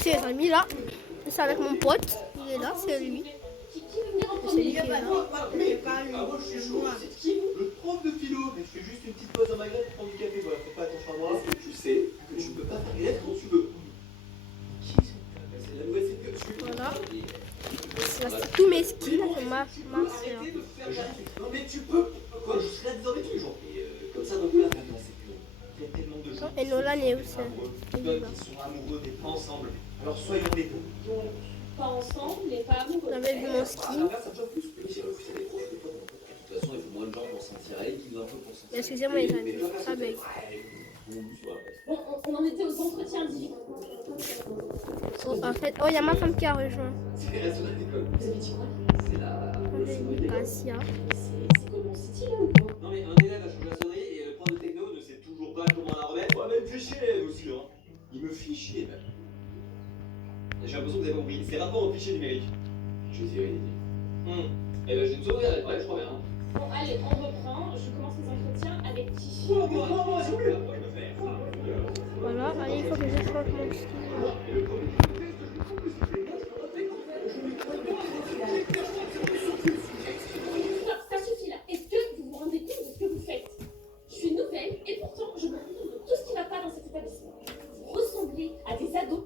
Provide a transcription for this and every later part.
c'est les amis là. C'est avec mon pote. Il est là, c'est lui. C'est lui qui est là. Moi je suis chaud. C'est qui? Le prof de philo. Mais je fais juste une petite pause à ma grève pour prendre du café. Voilà, fais pas attention à moi. Est-ce que tu sais que tu peux pas faire grève quand tu veux? Qui c'est la nouvelle, c'est que tu. Voilà. Là, c'est tous mes skins. C'est ma soeur. Non mais tu peux. Quoi? Je serai désormais tous les jours. Et comme ça, donc là, maintenant, c'est que. Il y a tellement de gens Et Nolan est aussi. qui sont amoureux mais pas ensemble. Alors soyons les deux. Donc, pas ensemble, mais pas amoureux. Vous avez vu mon skin. Excusez-moi les amis, ça bug. Bon, on en était aux entretiens individuels. Oh, en fait, oh, il y a ma femme qui a rejoint. C'est la zone d'école. Vous avez dit quoi? C'est la. Gracia. C'est Goldman City là ou quoi? Non mais un élève a changé la sonnerie et le prof de techno ne sait toujours pas comment la remettre. Ouais, mais il me fait chier l'élève aussi là. Il me fait chier même. J'ai l'impression que vous avez compris. C'est rapport au fichier numérique. Je vais dire une idée. Et ben j'ai une sauvegarde, ouais, je crois bien. Bon, allez, on reprend. Je commence les entretiens avec qui? Moi, s'il vous plaît. Moi, je me fais. Voilà, allez, il faut que je change mon skin. Ça suffit là. Est-ce que vous vous rendez compte de ce que vous faites? Je suis nouvelle et pourtant je me rends compte de tout ce qui ne va pas dans cet établissement. Vous ressemblez à des ados.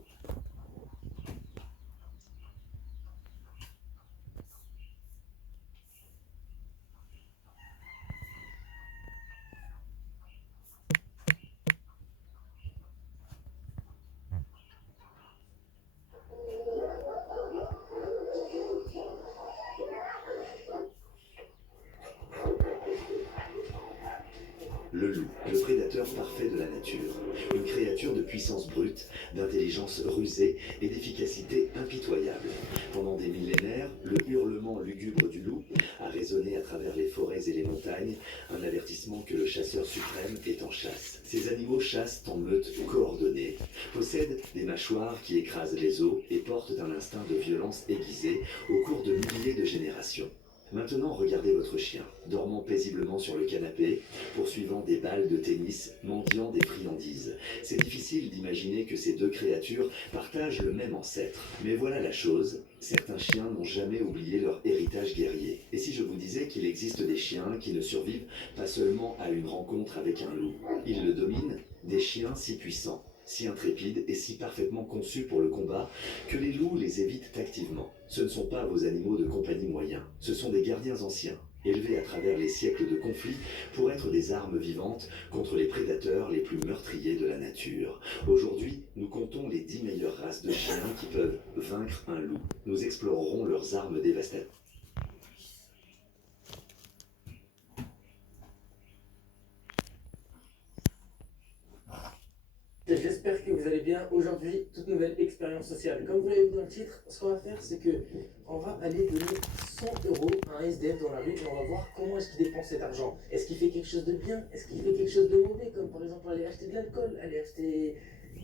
Le loup, le prédateur parfait de la nature. Une créature de puissance brute, d'intelligence rusée et d'efficacité impitoyable. Pendant des millénaires, le hurlement lugubre du loup a résonné à travers les forêts et les montagnes, un avertissement que le chasseur suprême est en chasse. Ces animaux chassent en meute coordonnée, possèdent des mâchoires qui écrasent les os et portent un instinct de violence aiguisé au cours de milliers de générations. Maintenant, regardez votre chien, dormant paisiblement sur le canapé, poursuivant des balles de tennis, mendiant des friandises. C'est difficile d'imaginer que ces deux créatures partagent le même ancêtre. Mais voilà la chose, certains chiens n'ont jamais oublié leur héritage guerrier. Et si je vous disais qu'il existe des chiens qui ne survivent pas seulement à une rencontre avec un loup, ils le dominent, des chiens si puissants, si intrépides et si parfaitement conçus pour le combat que les loups les évitent activement. Ce ne sont pas vos animaux de compagnie moyens, ce sont des gardiens anciens, élevés à travers les siècles de conflits pour être des armes vivantes contre les prédateurs les plus meurtriers de la nature. Aujourd'hui, nous comptons les 10 meilleures races de chiens qui peuvent vaincre un loup. Nous explorerons leurs armes dévastatrices. J'espère que vous allez bien. Aujourd'hui, toute nouvelle expérience sociale. Comme vous l'avez vu dans le titre, ce qu'on va faire, c'est que on va aller donner 100 euros à un SDF dans la rue et on va voir comment est-ce qu'il dépense cet argent. Est-ce qu'il fait quelque chose de bien? Est-ce qu'il fait quelque chose de mauvais? Comme par exemple aller acheter de l'alcool, aller acheter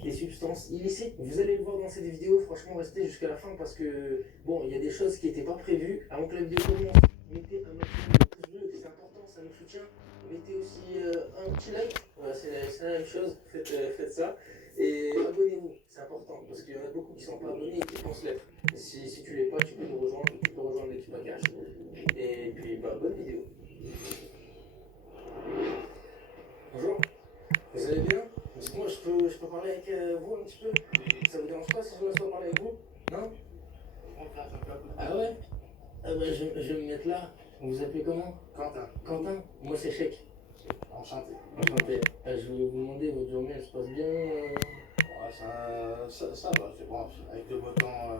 des substances illicites. Vous allez le voir dans cette vidéo. Franchement, restez jusqu'à la fin parce que, bon, il y a des choses qui n'étaient pas prévues. Avant que la vidéo commence, mettez un maximum de pouces bleus, c'est important, ça nous soutient. Mettez aussi un petit like, voilà, c'est la même chose, faites ça. Et abonnez-vous, c'est important, parce qu'il y en a beaucoup qui ne sont pas abonnés et qui pensent l'être. Si tu l'es pas, tu peux nous rejoindre, tu peux rejoindre l'équipe à cash. Et puis, bah, bonne vidéo. Bonjour, vous allez bien? Dites-moi, je peux parler avec vous un petit peu? Ça vous dérange pas si je me laisse parler avec vous? Non? Ah ouais? Ah bah, je vais me mettre là. Vous vous appelez comment? Quentin. Quentin? Moi c'est Chèque. Enchanté. Enchanté. Je voulais vous demander, votre journée elle se passe bien? Ouais, ça va, c'est bon. Avec le beau temps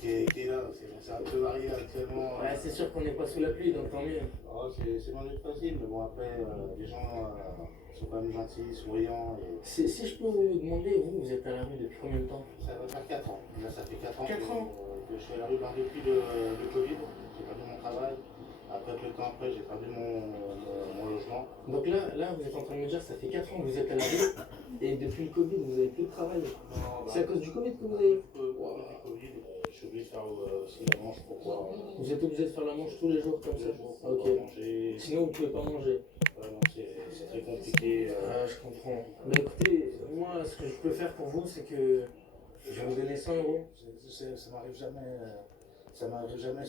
qui est là, c'est un peu varié actuellement. Ouais, c'est sûr qu'on n'est pas sous la pluie, donc tant mieux. Oh, c'est loin d'être facile, mais bon, après, les gens sont quand même gentils, souriants. Et... Si je peux vous demander, vous êtes à la rue depuis combien de temps? Ça va faire 4 ans. Là, ça fait 4 ans. 4 ans que je suis à la rue depuis le Covid. J'ai perdu mon travail. Après, peu de temps après, j'ai perdu mon logement. Donc là, vous êtes en train de me dire, ça fait 4 ans que vous êtes à la rue, et depuis le Covid, vous n'avez plus de travail. C'est à cause du Covid que vous avez... Covid, je suis obligé de faire aussi la manche pour pouvoir... Vous êtes obligé de faire la manche tous les jours comme ça? Ok. Manger. Sinon, vous pouvez pas manger. Non, c'est très compliqué. Ah, je comprends. Mais écoutez, moi, ce que je peux faire pour vous, c'est que Je vais vous donner 100 euros. Ça m'arrive jamais. Ça m'arrive jamais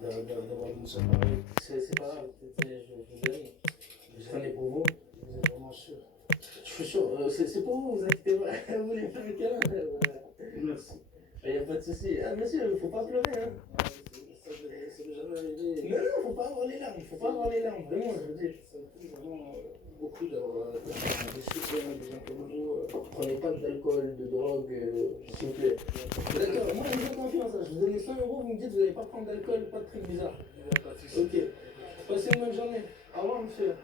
d'avoir une somme pareille. C'est pas grave, je vous donne. Prenez pour vous. Vous êtes vraiment sûr? Je suis sûr, c'est pour vous, vous inquiétez pas. Vous voulez faire un câlin? Merci. Il n'y a pas de souci. Ah, monsieur, faut pas pleurer, hein. Ça m'est jamais arrivé. Non, faut pas avoir les larmes, faut pas avoir les larmes, vraiment, je veux dire. Ça me fait vraiment beaucoup d'avoir des soutiens, des gens comme vous. Prenez pas d'alcool, de drogue, s'il vous plaît. D'accord, moi je vous fais confiance, hein. Je vous donne 100 euros, vous me dites vous n'allez pas prendre d'alcool, pas de trucs bizarres. Ok, passez une bonne journée. Au revoir, monsieur.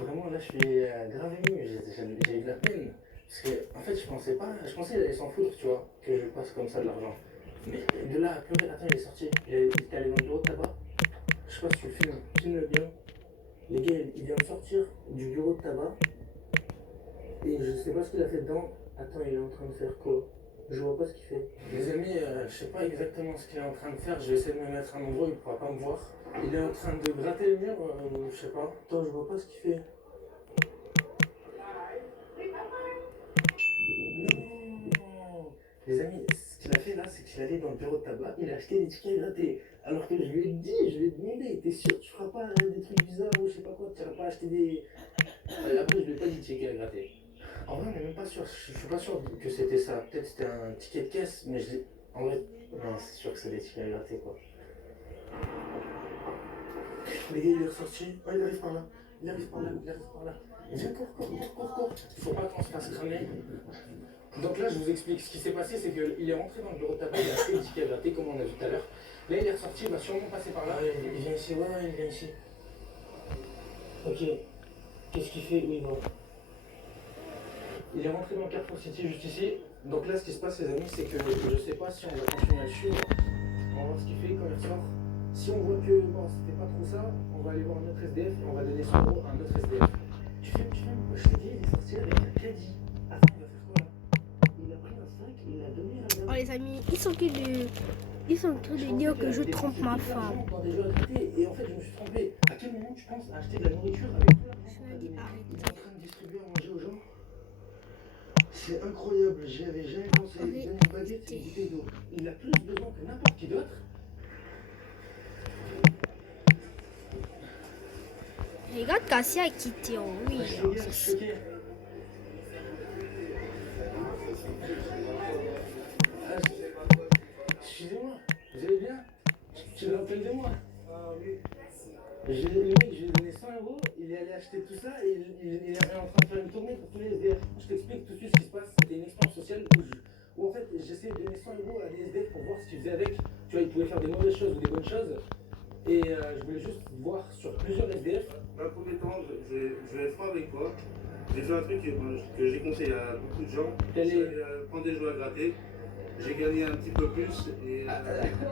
Vraiment, là, je suis grave ému, j'ai eu de la peine. Parce que, en fait, je pensais qu'il allait s'en foutre, tu vois, que je passe comme ça de l'argent. Mais de là à pleurer, attends, il est sorti. Il était allé dans le bureau de tabac. Je sais pas si tu le filmes, filme-le bien. Les gars, il vient de sortir du bureau de tabac. Et je sais pas ce qu'il a fait dedans. Attends, il est en train de faire quoi? Je vois pas ce qu'il fait. Les amis, je sais pas exactement ce qu'il est en train de faire. Je vais essayer de me mettre à un endroit où il pourra pas me voir. Il est en train de gratter le mur, je sais pas. Attends, je vois pas ce qu'il fait. Non. Les amis, ce qu'il a fait là, c'est qu'il est allé dans le bureau de tabac, il a acheté des tickets grattés. Alors que je lui ai dit, je lui ai demandé, t'es sûr que tu feras pas des trucs bizarres ou je sais pas quoi, tu iras pas acheter des... Après, je lui ai pas dit ticket gratté. En vrai, on n'est même pas sûr, je suis pas sûr que c'était ça. Peut-être c'était un ticket de caisse, mais je l'ai... En vrai, non, c'est sûr que c'est des tickets grattés quoi. Les gars, il est ressorti. Oh, il arrive par là. Il arrive par là. Viens, cours. Il faut pas qu'on se fasse cramer. Donc là, je vous explique. Ce qui s'est passé, c'est qu'il est rentré dans le bureau de tabac, il a acheté le ticket gratté, comme on a vu tout à l'heure. Là, il est ressorti, il va sûrement passer par là. Il vient ici, ouais, il vient ici. Ok. Qu'est-ce qu'il fait? Où il va? Il est rentré dans le Carrefour City, juste ici. Donc là, ce qui se passe, les amis, c'est que je sais pas si on va continuer à le suivre. On va voir ce qu'il fait quand il ressort. Si on voit que bon, c'était pas trop ça, on va aller voir un autre SDF et on va donner 100 euros à un autre SDF. Tu filmes. Je t'ai dit, il est sorti avec un caddie. Attends, il va faire quoi là? Il a pris un sac et il l'a donné à la dame. Oh les amis, ils sont en train de dire que je trompe ma femme. Dans des jeux à gratter, et en fait, je me suis trompé. À quel moment tu penses à acheter de la nourriture avec tout l'argent Je qu'on lui t'a ai dit donné? arrête. Il est en train de distribuer à manger aux gens. C'est incroyable, j'y avais jamais pensé. Il donne une baguette et une bouteille d'eau. Il a plus besoin que n'importe qui d'autre. Regarde, Cassia a quitté. Oh oui. Je suis choqué. Excusez-moi, vous allez bien? Tu te rappelles de moi? Le mec, je lui ai donné 100 euros, il est allé acheter tout ça et il est en train de faire une tournée pour tous les SDF. Je t'explique tout de suite ce qui se passe. C'était une expérience sociale où en fait j'essayais de donner 100 euros à des SDF pour voir ce qu'ils faisaient avec. Tu vois, ils pouvaient faire des mauvaises choses ou des bonnes choses. Et je voulais juste voir sur plusieurs SDF. Dans le premier temps, je vais être franc avec toi. J'ai fait un truc que j'ai conseillé à beaucoup de gens. Quel est- Je vais prendre des jouets à gratter. J'ai gagné un petit peu plus et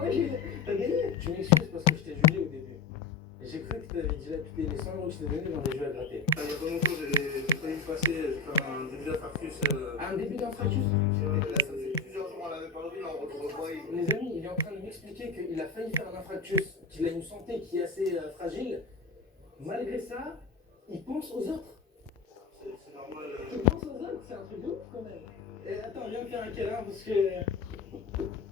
Oui, t'as gagné. Tu m'excuses parce que je t'ai jugé au début. Et j'ai cru que t'avais dilapidé les 100 euros que je t'ai donnés dans des jeux à gratter. il y a pas longtemps, j'ai failli me passer, j'ai fait un début d'infarctus. Un début d'infarctus. Ça fait plusieurs jours, on l'avait pas revu, là on retrouve. Les amis, il est en train de m'expliquer qu'il a failli faire un infarctus, qu'il a une santé qui est assez fragile. Malgré ça, il pense aux autres. C'est normal. Il pense aux autres, c'est un truc de ouf quand même. Et attends, viens me faire un câlin parce que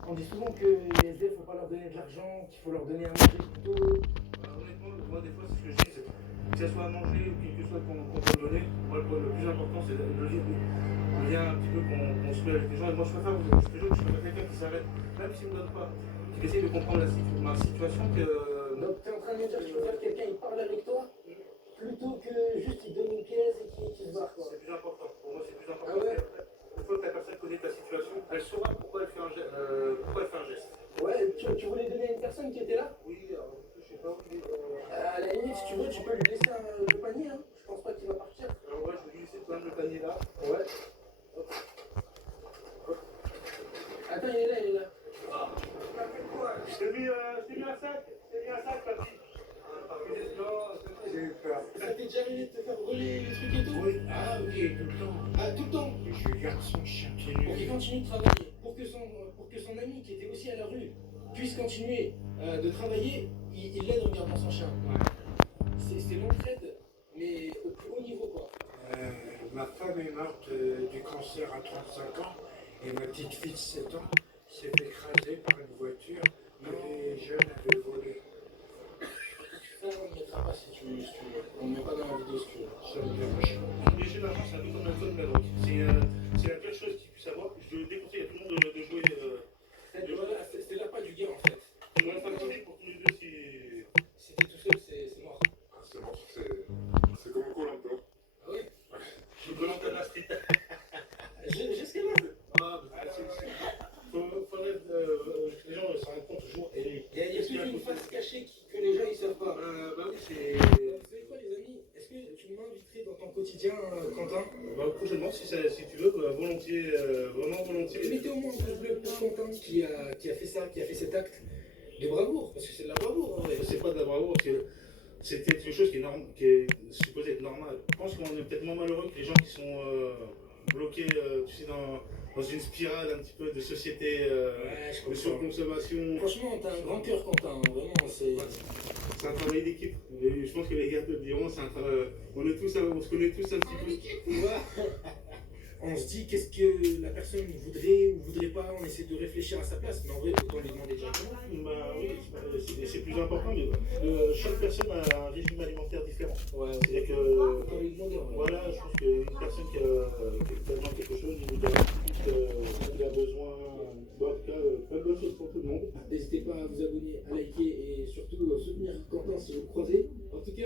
on dit souvent que les SDF, faut pas leur donner de l'argent, qu'il faut leur donner à manger plutôt. Honnêtement, moi des fois, c'est ce que je dis, c'est que ce soit à manger ou quelque chose qu'on peut donner, moi le plus important c'est le lien un petit peu qu'on se fait avec les gens. Et moi je préfère quelqu'un qui s'arrête, même s'il ne me donne pas, qui essaie de comprendre ma situation que. Donc tu es en train de me dire que tu préfères quelqu'un qui parle avec toi plutôt que juste il donne une pièce et qui se barre quoi. C'est plus important. Pour moi c'est plus important. Ah ouais. Une fois que la personne connaît ta situation, elle saura pourquoi elle fait un geste. Ouais, tu voulais donner à une personne qui était là? Oui, alors, je sais pas où il est. À la limite, si tu veux, tu peux lui laisser le panier, hein. Je pense pas qu'il va partir. Alors ouais, je vais lui laisser quand même le panier là. Ouais. Attends, il est là. Je t'ai mis un sac, papy. J'ai eu peur. Ça t'est déjà arrivé de te faire voler les trucs et tout? Oui, ah oui, tout le temps. Ah, tout le temps? Je garde son chien Pour qu'il continue de travailler, pour que son ami qui était aussi à la rue puisse continuer de travailler, il l'aide en gardant son chien. Ouais. femme est morte du cancer à 35 ans et ma petite fille de 7 ans s'est fait écraser par une voiture que les jeunes avaient volée. Ça, on ne mettra pas si tu veux. On ne met pas dans la vidéo si tu veux. Ça me dérange pas. Les jeux d'argent, c'est un peu comme l'alcool de la drogue. C'est la pire chose qu'il puisse avoir. Je déconseille à tout le monde de jouer. Voilà, c'était là pas du gain en fait. Je vais faire le pour tous les deux si. Si t'es tout seul, c'est mort. Ah, c'est bon, c'est comme Koh-Lanta. Ah oui. Je suis collant de la street. Jusqu'à là. Ah, faut mettre. Les gens s'en rendent compte toujours. Et Il y a toute une face cachée que les gens ils savent pas. bah oui, c'est. Vous savez quoi les amis? Est-ce que tu m'inviterais dans ton quotidien, Quentin? Bah, prochainement, si tu veux, volontiers, vraiment volontiers. Mettez au moins un pouce bleu pour Quentin qui a fait ça, qui a fait cet acte de bravoure, parce que c'est de la bravoure en vrai. C'est pas de la bravoure, c'est quelque chose qui est supposé être normal. Je pense qu'on est peut-être moins malheureux que les gens qui sont bloqués, tu sais, dans une spirale un petit peu de société, Ouais, je de comprends. surconsommation. Franchement, t'as un grand cœur, Quentin, hein, vraiment, c'est... C'est un travail d'équipe. Et je pense que les gars te le diront, c'est un travail. On se connaît tous un petit peu. Voilà. On se dit qu'est-ce que la personne voudrait ou voudrait pas, on essaie de réfléchir à sa place, mais en vrai, autant lui demander directement. Bah oui, c'est plus important, mais chaque personne a un régime alimentaire différent. Ouais, C'est-à-dire que, autant lui demander, en vrai. voilà, je pense qu'une personne qui a besoin de quelque chose, il a besoin, en tout cas, pas de bonne chose pour tout le monde. N'hésitez pas à vous abonner, à liker et surtout soutenir Quentin si vous le croisez. En tout cas,